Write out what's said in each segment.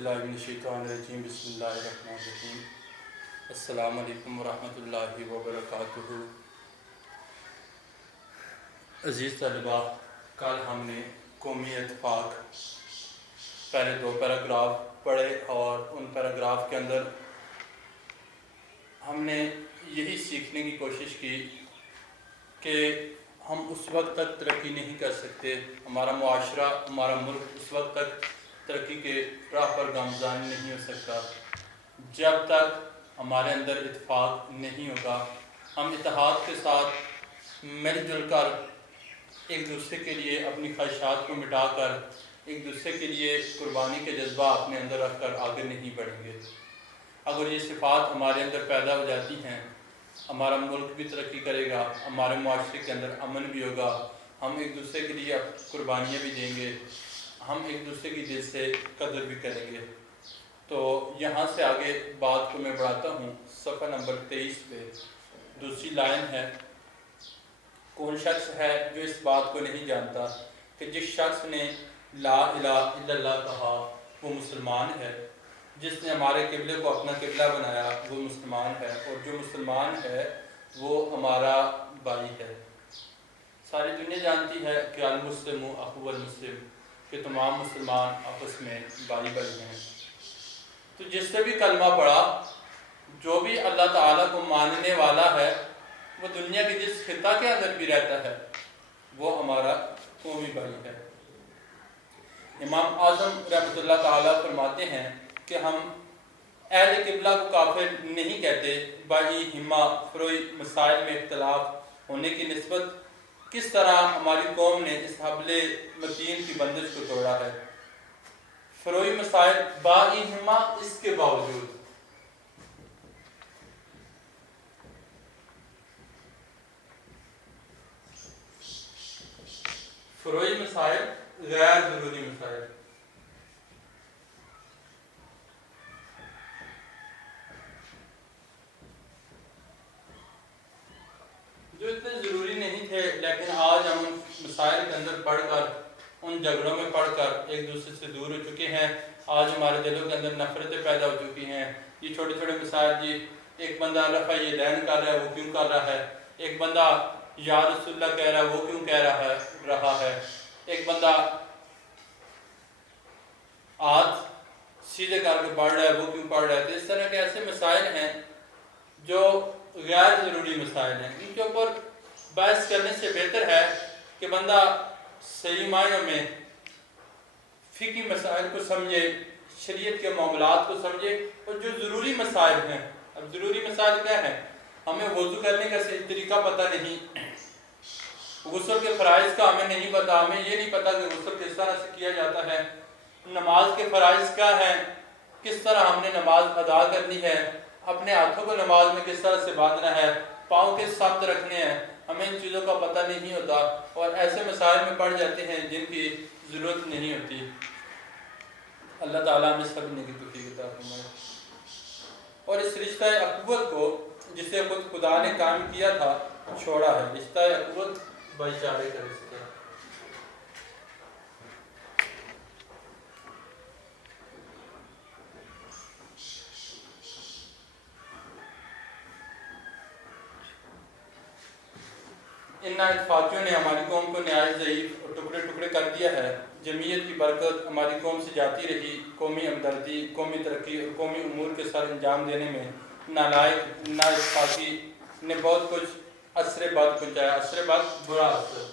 باللہ من الشیطان الرجیم بسم اللہ الرحمن الرحیم السلام علیکم ورحمۃ اللہ وبرکاتہ۔ عزیز طلباء، کل ہم نے قومی اتفاق پہلے 2 پیراگراف پڑھے اور ان پیراگراف کے اندر ہم نے یہی سیکھنے کی کوشش کی کہ ہم اس وقت تک ترقی نہیں کر سکتے، ہمارا معاشرہ، ہمارا ملک اس وقت تک ترقی کے راہ پر گامزن نہیں ہو سکتا جب تک ہمارے اندر اتفاق نہیں ہوگا، ہم اتحاد کے ساتھ مل جل کر ایک دوسرے کے لیے اپنی خواہشات کو مٹا کر ایک دوسرے کے لیے قربانی کے جذبہ اپنے اندر رکھ کر آگے نہیں بڑھیں گے۔ اگر یہ صفات ہمارے اندر پیدا ہو جاتی ہیں، ہمارا ملک بھی ترقی کرے گا، ہمارے معاشرے کے اندر امن بھی ہوگا، ہم ایک دوسرے کے لیے قربانیاں بھی دیں گے، ہم ایک دوسرے کی دل سے قدر بھی کریں گے۔ تو یہاں سے آگے بات کو میں بڑھاتا ہوں، صفحہ نمبر 23 پہ دوسری لائن ہے، کون شخص ہے جو اس بات کو نہیں جانتا کہ جس شخص نے لا الہ الا اللہ کہا وہ مسلمان ہے، جس نے ہمارے قبلے کو اپنا قبلہ بنایا وہ مسلمان ہے، اور جو مسلمان ہے وہ ہمارا بھائی ہے۔ ساری دنیا جانتی ہے کہ المسلم اخو المسلم، کہ تمام مسلمان آپس میں بھائی بھائی ہیں۔ تو جس سے بھی کلمہ پڑھا، جو بھی اللہ تعالیٰ کو ماننے والا ہے، وہ دنیا کے جس خطہ کے اندر بھی رہتا ہے وہ ہمارا قومی بھائی ہے۔ امام اعظم رحمۃ اللہ تعالیٰ فرماتے ہیں کہ ہم اہل قبلہ کو کافر نہیں کہتے، بائی ہمہ فروئی مسائل میں اختلاف ہونے کی نسبت کس طرح ہماری قوم نے اس حبل متین کی بندش کو توڑا ہے۔ فروئی مسائل بائی ہمہ، اس کے باوجود فروئی مسائل غیر ضروری مسائل، جو اتنے ضروری نہیں تھے، لیکن آج ہم ان مسائل کے اندر پڑھ کر، ان جھگڑوں میں پڑھ کر ایک دوسرے سے دور ہو چکے ہیں۔ آج ہمارے دلوں کے اندر نفرتیں پیدا ہو چکی ہیں۔ یہ چھوٹے چھوٹے مسائل، جی ایک بندہ رفع یدین کر رہا ہے وہ کیوں کر رہا ہے، ایک بندہ یا رسول اللہ کہہ رہا ہے وہ کیوں کہہ رہا ہے، ایک بندہ ہاتھ سیدھے کر کے پڑھ رہا ہے وہ کیوں پڑھ رہا ہے۔ تو اس طرح کے ایسے مسائل ہیں جو غیر ضروری مسائل ہیں، ان کے اوپر بحث کرنے سے بہتر ہے کہ بندہ صحیح معنوں میں فقہی مسائل کو سمجھے، شریعت کے معاملات کو سمجھے، اور جو ضروری مسائل ہیں۔ اب ضروری مسائل کیا ہیں؟ ہمیں وضو کرنے کا صحیح طریقہ پتہ نہیں، غسل کے فرائض کا ہمیں نہیں پتہ، ہمیں یہ نہیں پتہ کہ غسل کس طرح سے کیا جاتا ہے، نماز کے فرائض کیا ہیں، کس طرح ہم نے نماز ادا کرنی ہے، اپنے ہاتھوں کو نماز میں کس طرح سے باندھنا ہے، پاؤں کے سخت رکھنے ہیں، ہمیں ان چیزوں کا پتہ نہیں ہوتا، اور ایسے مسائل میں پڑ جاتے ہیں جن کی ضرورت نہیں ہوتی۔ اللہ تعالیٰ ہمیں سمجھنے کی توفیق عطا فرمائے۔ اور اس رشتہ اخوت کو جسے خود خدا نے قائم کیا تھا چھوڑا ہے، رشتہ اخوت بھائی چارے کا رشتہ۔ ان اتفاقیوں نے ہماری قوم کو نہایت ضعیف اور ٹکڑے ٹکڑے کر دیا ہے۔ جمعیت کی برکت ہماری قوم سے جاتی رہی، قومی ہمدردی، قومی ترقی اور قومی امور کے سر انجام دینے میں نالائق نا اتفاقی نے بہت کچھ اثر بد پہنچایا، اثر بد برا اثر۔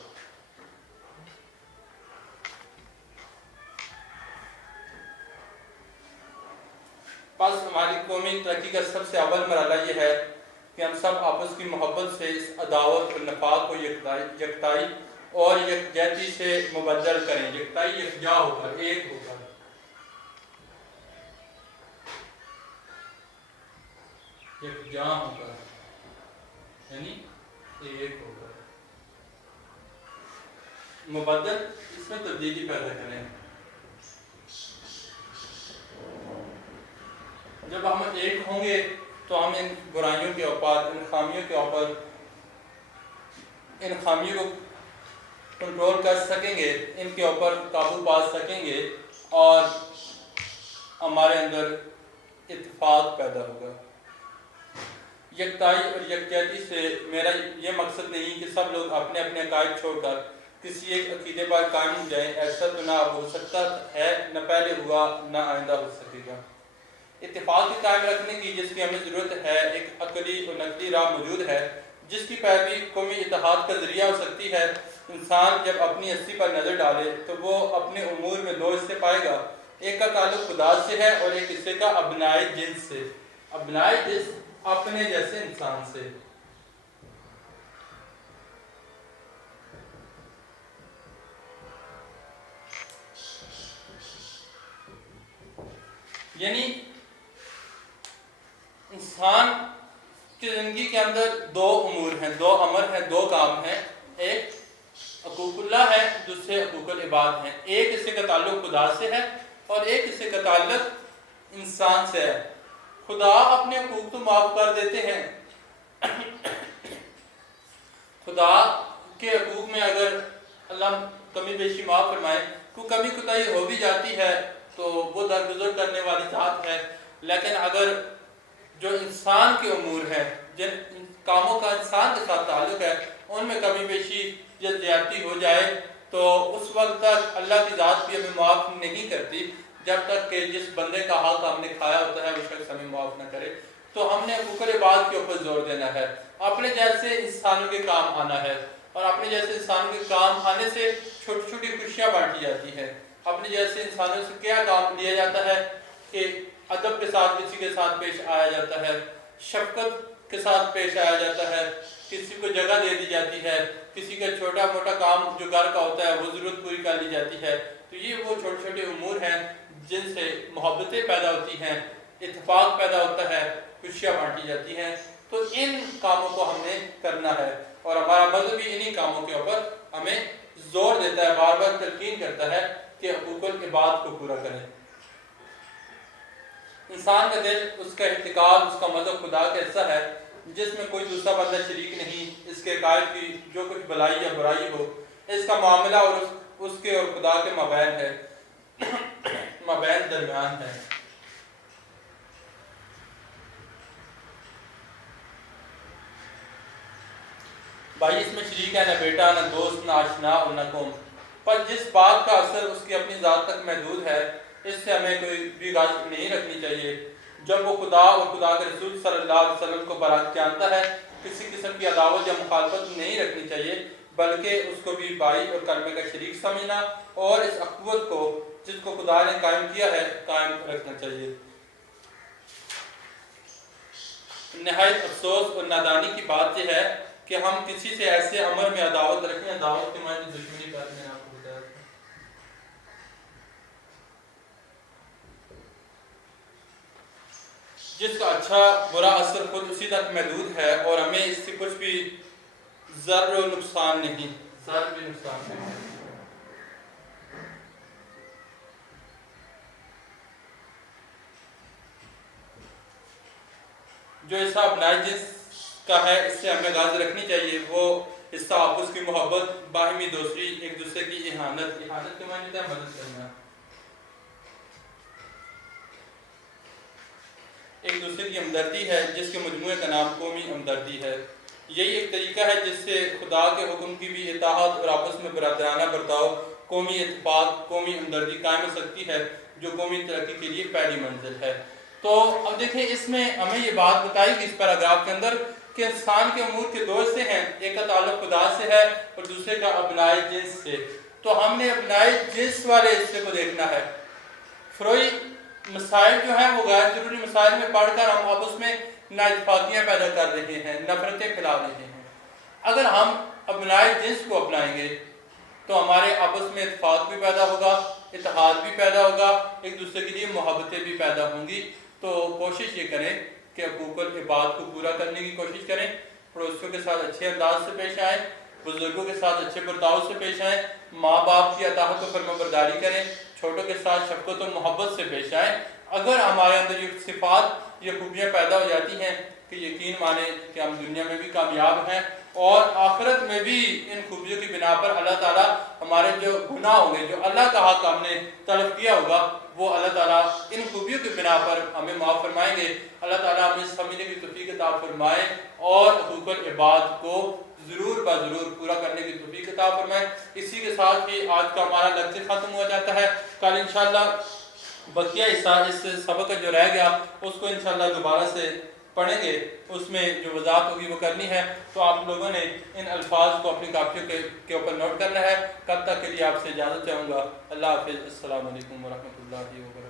پس ہماری قومی ترقی کا سب سے اول مرحلہ یہ ہے کہ ہم سب آپس کی محبت سے اس عداوت اور نفاق کو یکتائی اور یکجہتی سے مبدل کریں۔ یکتائی یکجا ہو کر، ایک ہو کر، یکجا ہو کر، یعنی ایک ہو کر، مبدل اس میں تبدیلی پیدا کریں۔ جب ہم ایک ہوں گے تو ہم ان برائیوں کے اوپر، ان خامیوں کے اوپر، ان خامیوں کو کنٹرول کر سکیں گے، ان کے اوپر قابو پا سکیں گے، اور हमारे अंदर इत्तेफाक पैदा होगा। यकताई और यकजहती से मेरा ये मकसद नहीं कि सब लोग अपने अपने अकायद छोड़कर किसी एक अकीदे पर कायम हो जाए, ऐसा तो ना हो सकता है, न पहले हुआ न आइंदा हो सकेगा। इत्तेफाक के कायम रखने की जिसकी हमें ज़रूरत है, एक अकली और नकली राह मौजूद है जिसकी पैरवी कौमी इत्तेहाद का ज़रिया हो सकती है। इंसान जब अपनी हस्ती पर नज़र डाले तो वो अपने उमूर में दो हिस्से पाएगा, एक का ताल्लुक खुदा से है और एक हिस्से का अबनाए जिन्स से। अबनाए जिन्स अपने जैसे इंसान से। यानी इंसान की जिंदगी के अंदर दो उमूर हैं, दो अमर हैं, दो काम हैं। एक हकूकुल्लाह है, दूसरे हकूकुल इबाद हैं। एक हिस्से का ताल्लुक खुदा से है और एक हिस्से का ताल्लुक इंसान से है। खुदा अपने हकूक तो माफ कर देते हैं। खुदा के हकूक में अगर अल्लाह कमी बेशी माफ फरमाए, कोई कमी कोताही हो भी जाती है तो वो दरगुजर करने वाली ज़ात है। लेकिन अगर जो इंसान के उमूर है, जिन कामों का इंसान के साथ ताल्लुक है, उनमें कमी बेशी या ज्यादती हो जाए तो उस वक्त तक अल्लाह की ज़ात भी हमें माफ़ नहीं करती, जब तक कि जिस बंदे का हक हमने खाया होता है वो शख्स हमें माफ़ न करे। तो हमने हकूक़ बात के ऊपर जोर देना है। अपने जैसे इंसानों के काम आना है और अपने जैसे इंसानों के काम आने से छोटी छोटी खुशियाँ बांटी जाती हैं। अपने जैसे इंसानों से क्या काम लिया जाता है कि अदब के साथ किसी के साथ पेश आया जाता है, शफकत के साथ पेश आया जाता है, किसी को जगह दे दी जाती है, किसी का छोटा मोटा काम जो घर का होता है वो ज़रूरत पूरी कर ली जाती है। तो ये वो छोटे छोटे उमूर हैं जिनसे मोहब्बतें पैदा होती हैं, इत्तेफाक पैदा होता है, खुशियाँ बांटी जाती हैं। तो इन कामों को हमने करना है और हमारा मज़हब भी इन्हीं कामों के ऊपर हमें जोर देता है, बार बार तलकीन करता है कि हकूकुल इबाद को पूरा करें। इंसान का दिल, उसका इत्तिकाल, उसका मज़हब खुदा का हिस्सा है जिसमें कोई दूसरा बंदा शरीक नहीं। इसके कायल की जो कुछ भलाई या बुराई हो, इसका मामला और उसके और खुदा के मबैन है, मबैन दरमियान है। भाई इसमें शरीक है न बेटा, न दोस्त, न आशना और न कौम। पर जिस बात का असर उसकी अपनी ज़ात तक महदूद है, इससे हमें कोई भी गाज़ नहीं रखनी चाहिए। जब वो खुदा और खुदा के रसूल सल्लल्लाहु अलैहि वसल्लम को बरात जानता है, किसी किस्म की अदावत या मुखालफत नहीं रखनी चाहिए, बल्कि उसको भी भाई और कलमे का शरीक समझना और इस अखवत को जिसको खुदा ने कायम किया है कायम रखना चाहिए। नहायत अफसोस और नादानी की बात यह है कि हम किसी से ऐसे अमर में अदावत रखें, अदावत के मायने दुश्मनी का मैंने आपको बताया था। जिसका अच्छा बुरा असर खुद उसी तक महदूद है और हमें इससे कुछ भी ज़र्र नुकसान नहीं, ज़र्र भी नुकसान नहीं। जो हिस्सा नाजिस का है इससे हमें गाज रखनी चाहिए। वो हिस्सा आपस की मोहब्बत, बाहमी दोस्ती, एक दूसरे की इहानत, इहानत के मायने क्या मदद करना, एक दूसरे की हमदर्दी है जिसके मजमूए का नाम कौमी हमदर्दी है। यही एक तरीका है जिससे खुदा के हुक्म की भी इताअत और आपस में बरादराना बर्ताव, कौमी इत्तेफाक, कौमी हमदर्दी कायम हो सकती है, जो कौमी तरक्की के लिए पहली मंजिल है। तो अब देखिए इसमें हमें ये बात बताई कि इस पैराग्राफ के अंदर कि इंसान के उमूर के दो हिस्से हैं, एक का ताल्लुक खुदा से है और दूसरे का अपनाए जिन्स से। तो हमने अपनाए जिन्स वाले हिस्से को देखना है। फ्रोई मसाइल जो हैं वो गैर जरूरी मसाइल में पढ़कर हम अब उसमें नाइतफाकियाँ पैदा कर रहे हैं, नफरतें फैला रहे हैं। अगर हम अपनाए जिन्स को अपनाएंगे तो हमारे आपस में इत्तेफाक भी पैदा होगा, इत्तेहाद भी पैदा होगा, एक दूसरे के लिए मोहब्बतें भी पैदा होंगी। तो कोशिश ये करें कि हकूक़ुल इबाद को पूरा करने की कोशिश करें, पड़ोसियों के साथ अच्छे अंदाज से पेश आएँ, बुजुर्गों के साथ अच्छे बर्ताव से पेश आएँ, माँ बाप की अताहत व फरमाबरदारी करें, छोटों के साथ शफ़क़त व मोहब्बत से पेश आएँ। अगर हमारे अंदर ये सिफ़ात, ये खूबियाँ पैदा हो जाती हैं कि यकीन माने कि हम दुनिया में भी कामयाब हैं और आखिरत में भी इन खूबियों की बिना पर अल्लाह ताला हमारे जो गुनाह होंगे, जो अल्लाह का हक़ हमने तलब किया होगा, वो अल्लाह ताला इन खूबियों की बिना पर हमें माफ़ फरमाएंगे। अल्लाह ताला हमें समझने की तौफ़ीक़ अता फरमाए और हुकूक़ुल इबाद को ज़रूर ज़रूर पूरा करने की तौफ़ीक़ अता फरमाए। इसी के साथ ही आज का हमारा लेक्चर ख़त्म हो जाता है। कल इंशाअल्लाह बकिया हिस्सा इस सबक जो रह गया उसको इंशाअल्लाह दोबारा से पढ़ेंगे, उसमें जो वज़ाहत होगी वो करनी है। तो आप लोगों ने इन अल्फाज को अपनी कापियों के ऊपर नोट करना है। कल तक के लिए आपसे इजाज़त चाहूँगा। अल्लाह हाफ़िज़। अस्सलामु अलैकुम व रहमतुल्लाहि व बरकातुहू।